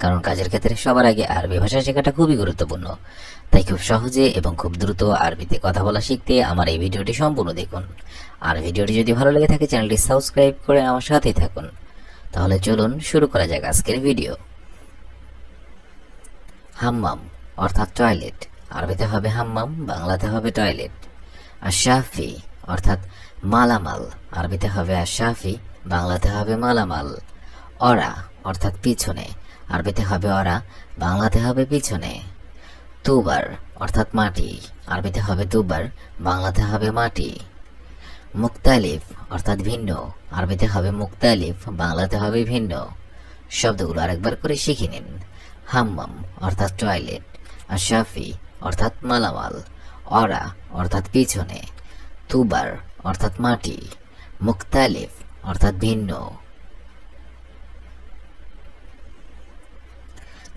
কারণ কাজের ক্ষেত্রে সবার আগে আরবি ভাষা শেখাটা খুবই গুরুত্বপূর্ণ। তাই খুব সহজে এবং খুব দ্রুত আরবিতে কথা বলা শিখতে আমার এই ভিডিওটি সম্পূর্ণ দেখুন। আর ভিডিওটি যদি ভালো লেগে থাকে চ্যানেলটি সাবস্ক্রাইব করে আমার সাথেই থাকুন। তাহলে চলুন শুরু করা যাক আজকের ভিডিও। হাম্মাম অর্থাৎ টয়লেট, আরবিতে হবে হাম্মাম, বাংলাতে হবে টয়লেট। আশাফি অর্থাৎ মালামাল, আরবিতে হবে আশাফি, বাংলাতে হবে মালামাল। অরা অর্থাৎ পিছনে, আরবিতে হবে অরা, বাংলাতে হবে পিছনে। তুবার অর্থাৎ মাটি, আরবিতে হবে তুবার, বাংলাতে হবে মাটি। মুক্তালিফ অর্থাৎ ভিন্ন, আরবিতে হবে মুক্তালিফ, বাংলাতে হবে ভিন্ন। শব্দগুলো আরেকবার করে শিখে নিন। হাম্মাম অর্থাৎ টয়লেট, আশাফি অর্থাৎ মালামাল, অরা অর্থাৎ পিছনে, তুবার অর্থাৎ মাটি, মুক্তালিফ অর্থাৎ ভিন্ন।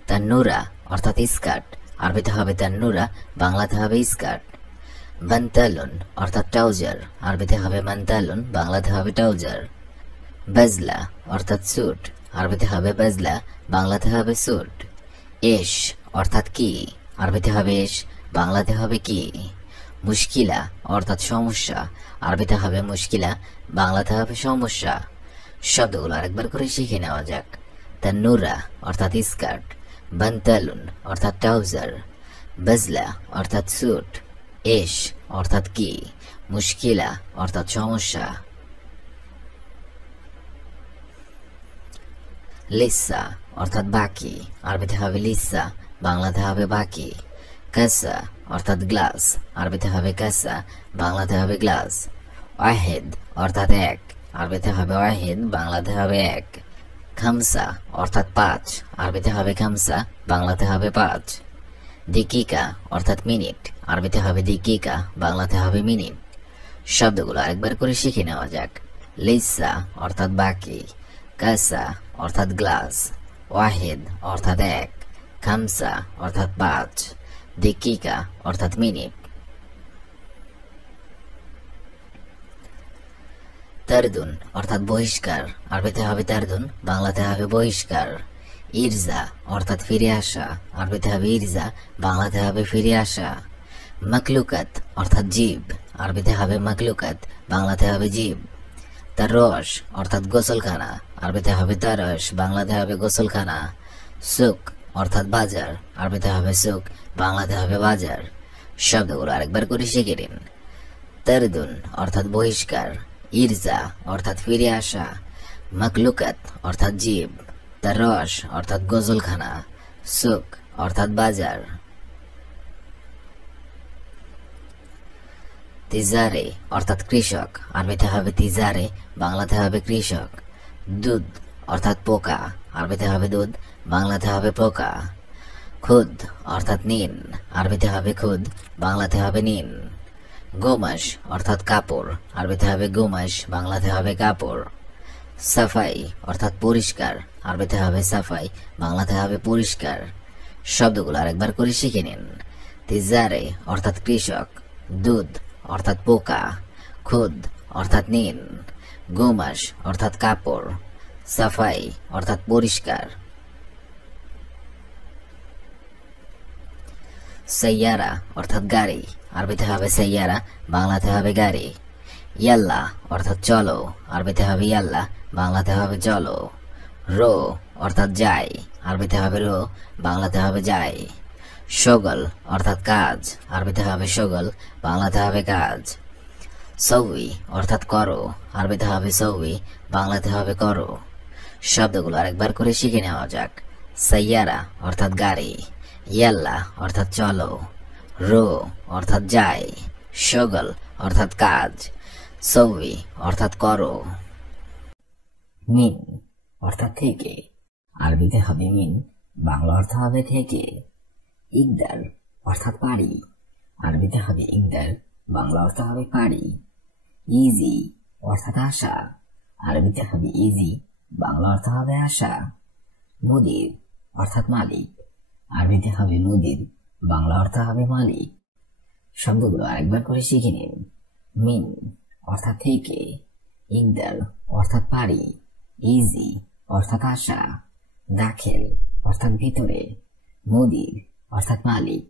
তান্নুরা অর্থাৎ স্কার্ট, আরবিতে হবে তান্নুরা, বাংলাতে হবে স্কার্ট। বান্তালুন অর্থাৎ ট্রাউজার, আরবিতে হবে বান্তালুন, বাংলাতে হবে ট্রাউজার। বাজলা অর্থাৎ স্যুট, আরবিতে হবে বাজলা, বাংলাতে হবে স্যুট। এশ অর্থাৎ কি, আরবিতে হবে এশ, বাংলাতে হবে কি। মুশকিলা অর্থাৎ সমস্যা, আরবিতে হবে মুশকিলা, বাংলাতে হবে সমস্যা। শব্দগুলো আরেকবার করে শিখে নেওয়া যাক। তান্নুরা অর্থাৎ স্কার্ট, বান্তালুন অর্থাৎ ট্রাউজার, বাজলা অর্থাৎ স্যুট, এশ অর্থাৎ কি, মুশকিলা অর্থাৎ সমস্যা। লিসা অর্থাৎ বাকি, আরবিতে হবে লিসা, বাংলাতে হবে বাকি। কাসা অর্থাৎ গ্লাস, আরবিতে হবে কাসা, বাংলাতে হবে গ্লাস। ওয়াহেদ অর্থাৎ এক, আরবিতে হবে ওয়াহেদ, বাংলাতে হবে এক। খামসা অর্থাৎ পাঁচ, আরবিতে হবে খামসা, বাংলাতে হবে পাঁচ। দিকিকা অর্থাৎ মিনিট, আরবিতে হবে দিকিকা, বাংলাতে হবে মিনিট। শব্দগুলো আরেকবার করে শিখে নেওয়া যাক। লিসা অর্থাৎ বাকি, কাসা অর্থাৎ গ্লাস, ওয়াহেদ অর্থাৎ এক, খামসা অর্থাৎ পাঁচ, দিকিকা অর্থাৎ মিনিট। তারদুন অর্থাৎ বহিষ্কার, আরবিতে হবে তারদুন, বাংলাতে হবে বহিষ্কার। ইরজা অর্থাৎ ফিরে আসা, আরবিতে হবে ইরজা, বাংলাতে হবে ফিরে আসা। মাকলুকাত অর্থাৎ জীব, আরবিতে হবে মাকলুকাত, বাংলাতে হবে জীব। তারস অর্থাৎ গোসলখানা, আরবিতে হবে তারস, বাংলাতে হবে গোসলখানা। সুক অর্থাৎ বাজার, আরবিতে হবে সুক, বাংলাতে হবে বাজার। শব্দগুলো আরেকবার করে শিখে নিন। তারদুন অর্থাৎ বহিষ্কার, ইরজা অর্থাৎ ফিরে আসা, মাকলুকাত অর্থাৎ জীব, তারস অর্থাৎ গোসলখানা, সুক অর্থাৎ বাজার। তিজারে অর্থাৎ কৃষক, আরবিতে হবে তিজারে, বাংলাতে হবে কৃষক। দুধ অর্থাৎ পোকা, আরবিতে হবে দুধ, বাংলাতে হবে পোকা। খুদ অর্থাৎ নিন, আরবিতে হবে খুদ, বাংলাতে হবে নিন। গোমাস অর্থাৎ কাপড়, আরবিতে হবে গোমাস, বাংলাতে হবে কাপড়। সাফাই অর্থাৎ পরিষ্কার, আরবিতে হবে সাফাই, বাংলাতে হবে পরিষ্কার। শব্দগুলো আরেকবার করে শিখে নিন। তিজারে অর্থাৎ কৃষক, দুধ অর্থাৎ পোকা, খুদ অর্থাৎ নিন, গোমাস অর্থাৎ কাপড়, সাফাই অর্থাৎ পরিষ্কার। সাইয়ারা অর্থাৎ গাড়ি, আরবিতে হবে সাইয়ারা, বাংলাতে হবে গাড়ি। ইয়াল্লা অর্থাৎ চলো, আরবিতে হবে ইয়াল্লা, বাংলাতে হবে চলো। রো অর্থাৎ যাই, আরবিতে হবে রো, বাংলাতে হবে যাই। শগল অর্থাৎ কাজ, আরবিতে হবে শগল, বাংলাতে হবে কাজ। সৌই অর্থাৎ করো, আরবিতে হবে সৌই, বাংলাতে হবে করো। শব্দগুলো আরেকবার করে শিখে নেওয়া যাক। সাইয়ারা অর্থাৎ গাড়ি, ইয়াল্লা অর্থাৎ চলো, রো অর্থাৎ যাই, শগল অর্থাৎ কাজ, সৌই অর্থাৎ করো। মিন অর্থাৎ থেকে, আরবিতে হবে মিন, বাংলা অর্থ হবে থেকে। ইকদার অর্থাৎ পারি, আরবিতে হবে ইকদার, বাংলা অর্থ হবে পারি। ইজি অর্থাৎ আশা, আরবিতে হবে ইজি, বাংলা অর্থ হবে আশা। মুদির অর্থাৎ মালিক, আরবিতে হবে মুদির, বাংলা অর্থ হবে মালিক। শব্দগুলো আরেকবার করে শিখে নিন। মিন অর্থাৎ থেকে, ইকদার অর্থাৎ পারি, ইজি অর্থাৎ আশা, দাখিল অর্থাৎ ভিতরে, মুদির অর্থাৎ মালিক,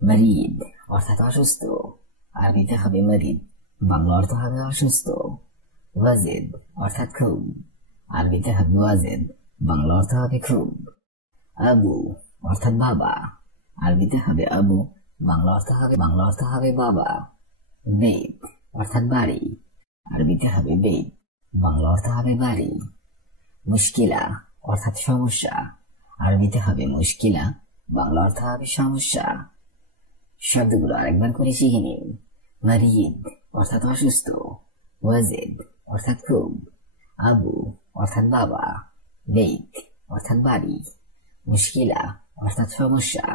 মরিদ অর্থাৎ অসুস্থ, আরবিতে হবে মরিদ, বাংলা অর্থ হবে অসুস্থ। ওয়াজিদ অর্থাৎ খুব, আরবিতে হবে ওয়াজিদ, বাংলা অর্থ হবে খুব। আবু অর্থাৎ বাবা, আরবিতে হবে আবু, বাংলা অর্থ হবে বাবা। বেত অর্থাৎ বাড়ি, আরবিতে হবে বেত, বাংলা অর্থ হবে বাড়ি। মুশকিলা অর্থাৎ সমস্যা, আরবিতে হবে মুশকিলা, বাংলা অর্থ হবে সমস্যা। শব্দগুলো আরেকবার করে শিখে নিন। মারিদ অর্থাৎ অসুস্থ, ওয়াজিদ অর্থাৎ খুব, আবু অর্থাৎ বাবা, বেত অর্থাৎ বাড়ি, মুশকিলা অর্থাৎ সমস্যা।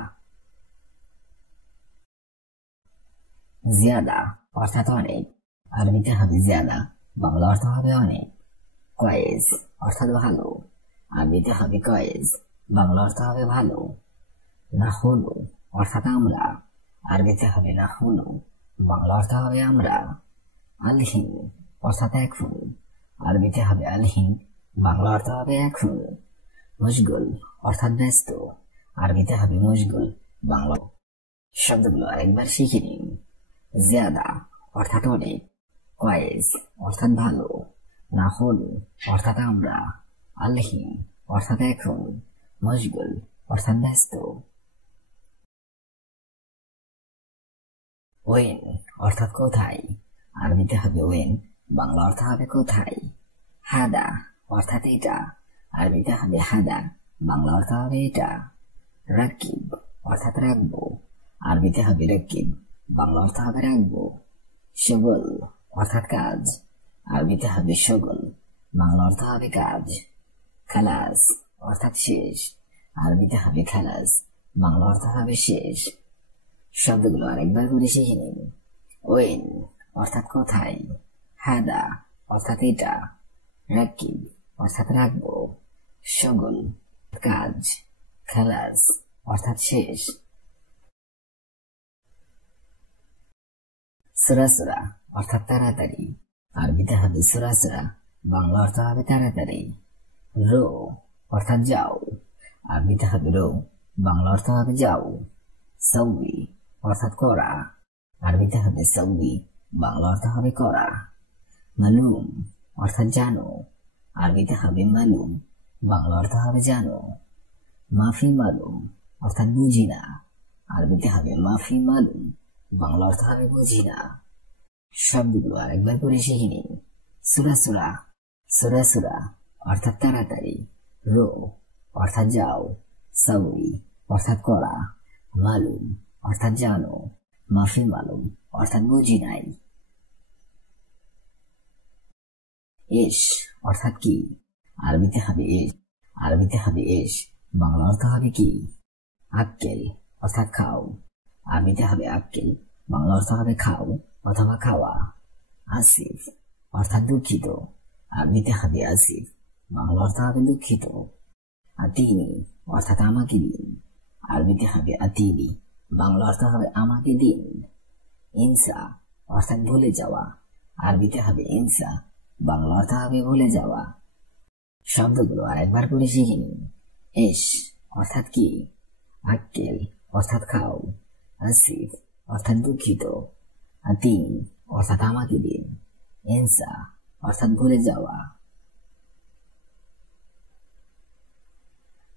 জিয়াদা অর্থাৎ অনেক, আরবিতে হবে জিয়াদা, বাংলা অর্থ হবে অনেক। কয়েস অর্থাৎ ভালো, আরবিতে হবে কয়েস, বাংলা অর্থ হবে ভালো। নাহনু অর্থাৎ আমরা, আরবিতে হবে নাহনু, বাংলা অর্থ হবে আমরা। আলহিন অর্থাৎ এখন, আরবিতে হবে আলহিন, বাংলা অর্থ হবে এখন। মশগুল অর্থাৎ ব্যস্ত, আরবিতে হবে মশগুল, বাংলা। শব্দগুলো আরেকবার শিখে নিন। জিয়াদা অর্থাৎ অনেক, কয়েস অর্থাৎ ভালো, নাহনু অর্থাৎ আমরা, আলহিন অর্থাৎ এখন, মশগুল অর্থাৎ ব্যস্ত। ওয়েন অর্থাৎ কোথায়, আরবিতে হবে ওয়েন, বাংলা অর্থ হবে কোথায়। হাদা অর্থাৎ এটা, আরবিতে হবে হাদা, বাংলা অর্থ হবে এটা। রাকিব অর্থাৎ রাখবো, আরবিতে হবে রাকিব, বাংলা অর্থ হবে রাখবো। শগল অর্থাৎ কাজ, আরবিতে হবে শগল, বাংলা অর্থ হবে কাজ। খালাস অর্থাৎ শেষ, আরবিতে হবে খালাস, বাংলা অর্থ হবে শেষ। শব্দগুলো আরেকবার করে শিখে নিন। ওয়েন অর্থাৎ কোথায়, হাদা অর্থাৎ এটা, রাকিব অর্থাৎ রাখবো, শগল কাজ, খালাস অর্থাৎ শেষ। সুরাসুরা অর্থাৎ তাড়াতাড়ি, আরবিতে হবে সুরাসুরা, বাংলা অর্থ হবে তাড়াতাড়ি। রো অর্থাৎ যাও, আরবিতে হবে রো, বাংলা অর্থ হবে যাও। সৌই অর্থাৎ করা, আরবিতে হবে সৌই, বাংলা অর্থ হবে করা। মালুম অর্থাৎ জানো, আরবিতে হবে মালুম, বাংলা অর্থ হবে জানো। মাফি মালুম অর্থাৎ বুঝি না, আরবিতে হবে মাফি মালুম, বাংলা অর্থ হবে বুঝি না। শব্দগুলো আরেকবার করে শিখে নিন। সুরাসুরা, সুরাসুরা অর্থাৎ তাড়াতাড়ি। রো অর্থাৎ যাও, সৌই অর্থাৎ করা, মালুম অর্থাৎ জানো, মাফি মালুম অর্থাৎ বুঝি নাই। এস অর্থাৎ কি, আরবিতে হবে এস, আরবিতে হবে এস, বাংলা অর্থ হবে কি। আক্কেল অর্থাৎ খাও, আরবিতে হবে আক্কেল, বাংলা অর্থ হবে খাও অথবা খাওয়া। আসিফ অর্থাৎ দুঃখিত, আরবিতে হবে আসিফ, বাংলা অর্থ হবে দুঃখিত। আতিনি অর্থাৎ আমাকে দিন, আরবিতে হবে আতিনি, বাংলা অর্থ হবে আমাকে দিন। ইনসা অর্থাৎ ভুলে যাওয়া, আরবিতে হবে ইনসা, বাংলা অর্থ হবে ভুলে যাওয়া। শব্দগুলো আরেকবার করে শিখে নিন। এস অর্থাৎ কি, আক্কেল অর্থাৎ খাও, আসিফ অর্থাৎ দুঃখিত, আতিনি অর্থাৎ আমাকে দিন, ইনসা অর্থাৎ ভুলে যাওয়া।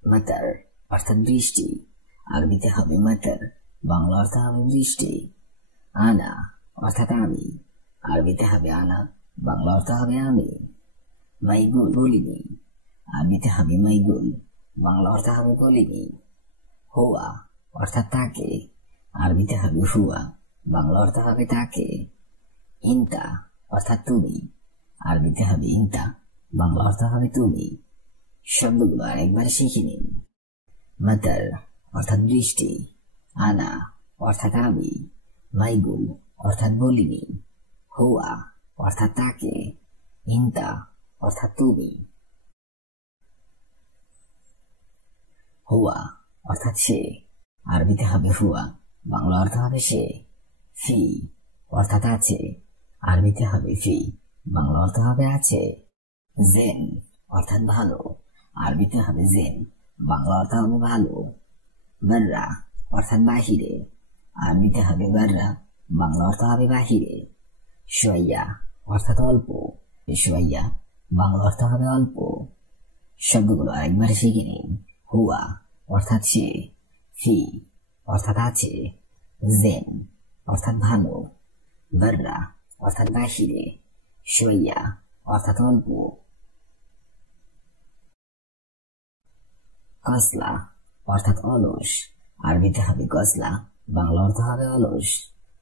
মাতার অর্থাৎ বৃষ্টি, আরবিতে হবে মাতার, বাংলা অর্থ হবে বৃষ্টি। আনা অর্থাৎ আমি, আরবিতে হবে আনা, বাংলা অর্থ হবে আমি। মাইগুল বলিনি, আরবিতে হবে মাইগুল, বাংলা অর্থ হবে বলিনি। হুয়া অর্থাৎ তাকে, আরবিতে হবে হুয়া, বাংলা অর্থ হবে তাকে। ইনতা অর্থাৎ তুমি, আরবিতে হবে ইনতা, বাংলা অর্থ হবে তুমি। শব্দগুলো আরেকবার শিখে নিন। মাতার অর্থাৎ বৃষ্টি, আনা অর্থাৎ আমি, মাইগুল অর্থাৎ বলিনি, হুয়া অর্থাৎ তাকে, ইনতা অর্থাৎ তুমি। হুয়া অর্থাৎ সে, আরবিতে হবে হুয়া, বাংলা অর্থ হবে সে। ফি অর্থাৎ আছে, আরবিতে হবে ফি, বাংলা অর্থ হবে আছে। জেন অর্থাৎ ভালো, আরবিতে হবে জিন, বাংলা অর্থ হবে ভালো। বাররা অর্থাৎ বাহিরে, আরবিতে হবে বাররা, বাংলা অর্থ হবে বাহিরে। শুয়াইয়া অর্থাৎ অল্প, শুয়াইয়া বাংলা অর্থ হবে অল্প। শব্দগুলো আরেকবার শিখে নিন। হুয়া অর্থাৎ সে, ফি অর্থাৎ আছে, জেন অর্থাৎ ভালো, বাররা অর্থাৎ বাহিরে, শুয়াইয়া অর্থাৎ অল্প। কসলা অর্থাৎ অলস, আরবিতে হবে গজলা, বাংলা অর্থ হবে অলস।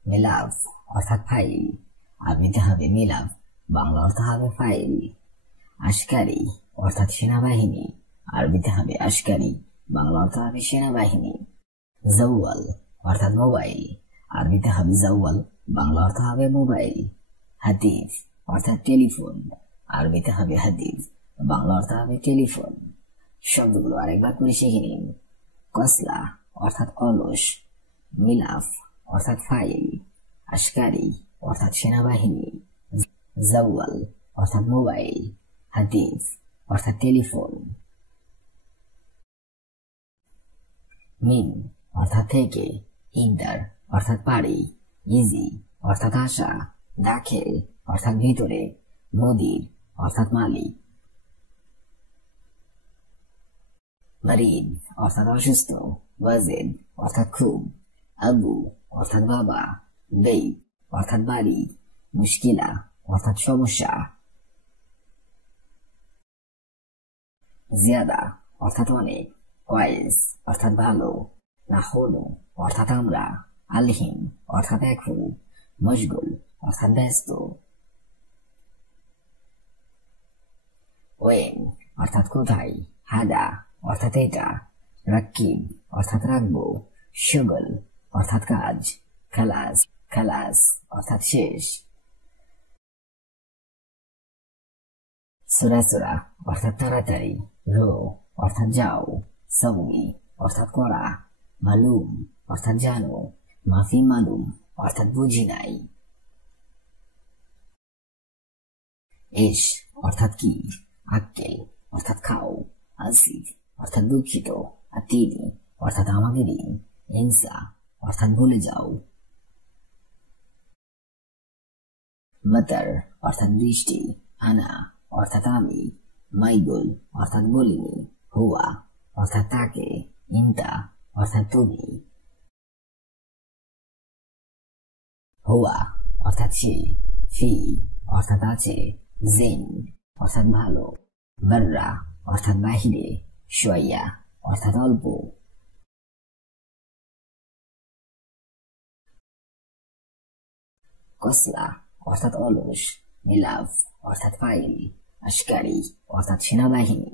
মিলাভ অর্থাৎ ফাইল, আরবিতে হবে মিলাভ, বাংলা অর্থ হবে ফাইল। আশকারি অর্থাৎ সেনাবাহিনী, আরবিতে হবে আশকারি, বাংলা অর্থ হবে সেনাবাহিনী। জওয়াল অর্থাৎ মোবাইল, আরবিতে হবে জওয়াল, বাংলা অর্থ হবে মোবাইল। হাতিফ অর্থাৎ টেলিফোন, আরবিতে হবে হাতিফ, বাংলা অর্থ হবে টেলিফোন। শব্দগুলো আরেকবার করে শিখে নিন। কসলা অর্থাৎ অলস, মিলাফ অর্থাৎ ফাইল, আশকারি অর্থাৎ সেনাবাহিনী, জওয়াল অর্থাৎ মোবাইল, হাতিফ অর্থাৎ টেলিফোন। মিন অর্থাৎ থেকে, ইন্টার অর্থাৎ পারি, ইজি অর্থাৎ আশা, দাখিল অর্থাৎ ভিতরে, মুদির অর্থাৎ মালিক। মারিদ অর্থাৎ অসুস্থ, ওয়াজিদ অর্থাৎ খুব, আবু অর্থাৎ বাবা, বেইত অর্থাৎ বাড়ি, মুশকিলা অর্থাৎ সমস্যা। জিয়াদা অর্থাৎ অনেক, কয়েস অর্থাৎ ভালো, নাহনু অর্থাৎ আমরা, আলহিম অর্থাৎ এখন, মশগুল অর্থাৎ ব্যস্ত। ওয়েন অর্থাৎ কোথায়, হাদা অর্থাৎ এটা, রাকিব অর্থাৎ রাখবো, শুগল অর্থাৎ কাজ, খালাস খালাস অর্থাৎ শেষ। সুরাসুরা অর্থাৎ তাড়াতাড়ি, রো অর্থাৎ যাও, সৌমি অর্থাৎ করা, মালুম অর্থাৎ জানো, মাফি মালুম অর্থাৎ বুঝি নাই। এস অর্থাৎ কি, আক্কেল অর্থাৎ খাও, আসিফ অর্থাৎ দুঃখিত, আতিনি অর্থাৎ আমাদেরই, ইনসা অর্থাৎ ভুলে যাও। মাতার অর্থাৎ বৃষ্টি, আনা অর্থাৎ আমি, মাইগুল অর্থাৎ বলিনি, হুয়া অর্থাৎ তাকে, ইন্তা অর্থাৎ তুমি। হুয়া অর্থাৎ সে, ফি অর্থাৎ আছে, জিন অর্থাৎ ভালো, বাররা অর্থাৎ বাহিরে, শুয়াইয়া অর্থাৎ অল্প। কসলা অর্থাৎ অলস, মিলাফ অর্থাৎ ফাইল, আশকারি অর্থাৎ সেনাবাহিনী,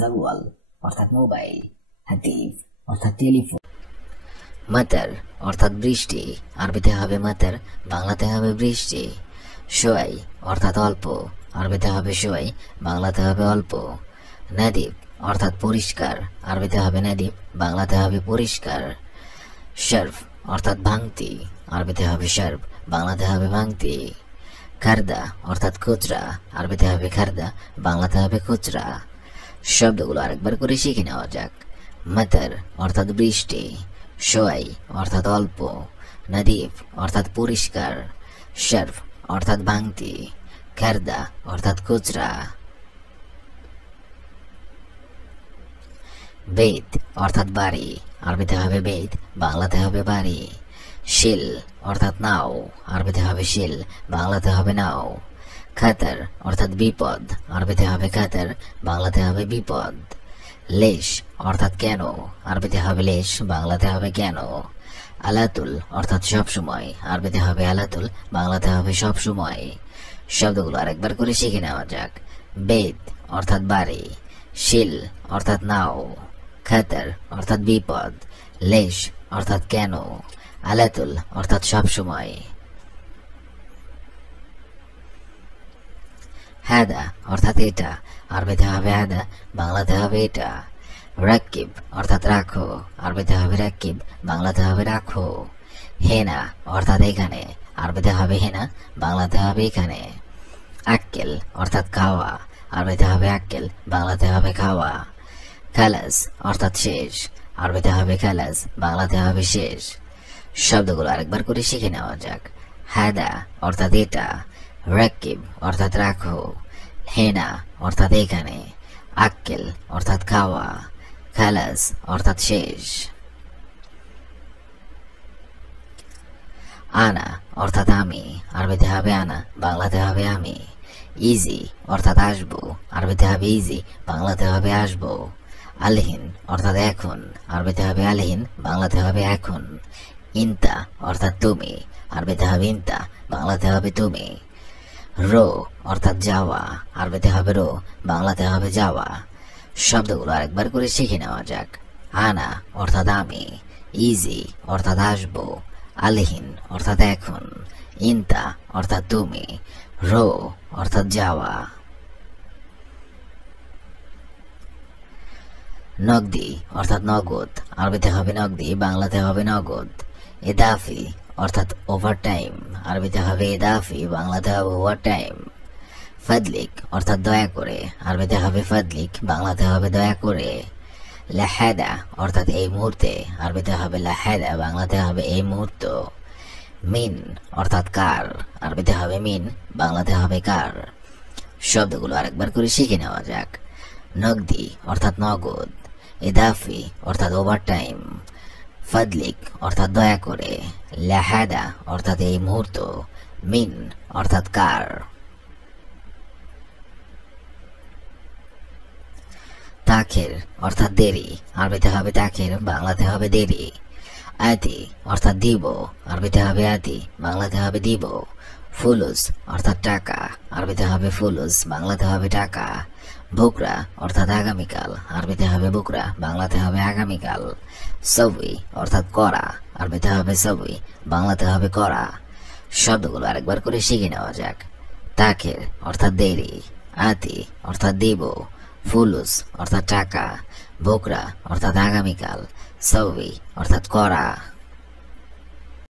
জওয়াল অর্থাৎ মোবাইল, হাতিফ অর্থাৎ টেলিফোন। মাতার অর্থাৎ বৃষ্টি, আরবিতে হবে মাতার, বাংলাতে হবে বৃষ্টি। শোয়াই অর্থাৎ অল্প, আরবিতে হবে শোয়াই, বাংলাতে হবে অল্প। নাদিব অর্থাৎ পরিষ্কার, আরবিতে হবে নাদিব, বাংলাতে হবে পরিষ্কার। শর্ফ অর্থাৎ ভাঙতি, আরবিতে হবে শর্ফ, বাংলাতে হবে ভাঙতি। খারদা অর্থাৎ খুচরা, আরবিতে হবে খারদা, বাংলাতে হবে খুচরা। শব্দগুলো আরেকবার করে শিখে নেওয়া যাক। মাতার অর্থাৎ বৃষ্টি, শোয়াই অর্থাৎ অল্প, নাদিব অর্থাৎ পরিষ্কার, শর্ফ অর্থাৎ ভাঙতি, খারদা অর্থাৎ খুচরা। বেত অর্থাৎ বাড়ি, আরবিতে হবে বেত, বাংলাতে হবে বাড়ি। শিল অর্থাৎ নাও, আরবিতে হবে শিল, বাংলাতে হবে নাও। খাতার অর্থাৎ বিপদ, আরবিতে হবে খাতার, বাংলাতে হবে বিপদ। লেশ অর্থাৎ কেন, আরবিতে হবে লেশ, বাংলাতে হবে কেন। আলাতুল অর্থাৎ সবসময়, আরবিতে হবে আলাতুল, বাংলাতে হবে সবসময়। শব্দগুলো আরেকবার করে শিখে নেওয়া যাক। বেত অর্থাৎ বাড়ি, শিল অর্থাৎ নাও, খাতার অর্থাৎ বিপদ, লেশ অর্থাৎ কেন, আলাতুল অর্থাৎ সবসময়। হাদা অর্থাৎ এটা, আরবিতে হবে হাদা, বাংলাতে হবে এটা। রাকিব অর্থাৎ রাখো, আরবিতে হবে রাকিব, বাংলাতে হবে রাখো। হেনা অর্থাৎ এখানে, আরবিতে হবে হেনা, বাংলাতে হবে এখানে। আক্কেল অর্থাৎ খাওয়া, আরবিতে হবে আক্কেল, বাংলাতে হবে খাওয়া। খালাস অর্থাৎ শেষ, আরবিতে হবে খালাস, বাংলাতে হবে শেষ। শব্দগুলো আরেকবার করে শিখে নেওয়া যাক। হাদা অর্থাৎ এটা, রাকিব অর্থাৎ রাখো, হেনা অর্থাৎ এখানে, আক্কেল অর্থাৎ খাওয়া, খালাস অর্থাৎ শেষ। আনা অর্থাৎ আমি, আরবিতে হবে আনা, বাংলাতে হবে আমি। ইজি অর্থাৎ আসবো, আরবিতে হবে ইজি, বাংলাতে হবে আসবো। আলহিন অর্থাৎ এখন, আরবিতে হবে আলহিন, বাংলাতে হবে এখন। ইনতা অর্থাৎ তুমি, আরবিতে হবে ইনতা, বাংলাতে হবে তুমি। রো অর্থাৎ যাওয়া, আরবিতে হবে রো, বাংলাতে হবে যাওয়া। শব্দগুলো আরেকবার করে শিখে নেওয়া যাক। আনা অর্থাৎ আমি, ইজি অর্থাৎ আসবো, আলহিন অর্থাৎ এখন, ইনতা অর্থাৎ তুমি, রো অর্থাৎ যাওয়া। নগদি অর্থাৎ নগদ, আরবিতে হবে নগদি, বাংলাতে হবে নগদ। এদাফি অর্থাৎ ওভারটাইম, আরবিতে হবে এদাফি, বাংলাতে হবে ওভারটাইম। ফাদলিক অর্থাৎ দয়া করে, আরবিতে হবে ফাদলিক, বাংলাতে হবে দয়া করে। লাহাদা অর্থাৎ এই মুহূর্তে, আরবিতে হবে লাহাদা, বাংলাতে হবে এই মুহূর্ত। মিন অর্থাৎ কার, আরবিতে হবে মিন, বাংলাতে হবে কার। শব্দগুলো আরেকবার করে শিখে নেওয়া যাক। নগদি অর্থাৎ নগদ, ইদাফি অর্থাৎ ওভারটাইম, ফাদলিক অর্থাৎ দয়া করে, লাহাদা অর্থাৎ এই মুহূর্ত, মিন অর্থাৎ কার। তাখের অর্থাৎ দেরি, আরবিতে হবে তাখের, বাংলাতে হবে দেরি। আতি অর্থাৎ দিব, আরবিতে হবে আতি, বাংলাতে হবে দিব। ফুলুস অর্থাৎ টাকা, আরবিতে হবে ফুলুস, বাংলাতে হবে টাকা। বুকরা অর্থাৎ আগামীকাল, আরবিতে হবে বুকরা, বাংলাতে হবে আগামীকাল। সবই অর্থাৎ করা, আরবিতে হবে সবই, বাংলাতে হবে করা। শব্দগুলো আরেকবার করে শিখে নেওয়া যাক। তাখের অর্থাৎ দেরি, আতি অর্থাৎ দিব, ফুলুস অর্থাৎ টাকা, বুকরা অর্থাৎ আগামীকাল, সবই অর্থাৎ করা।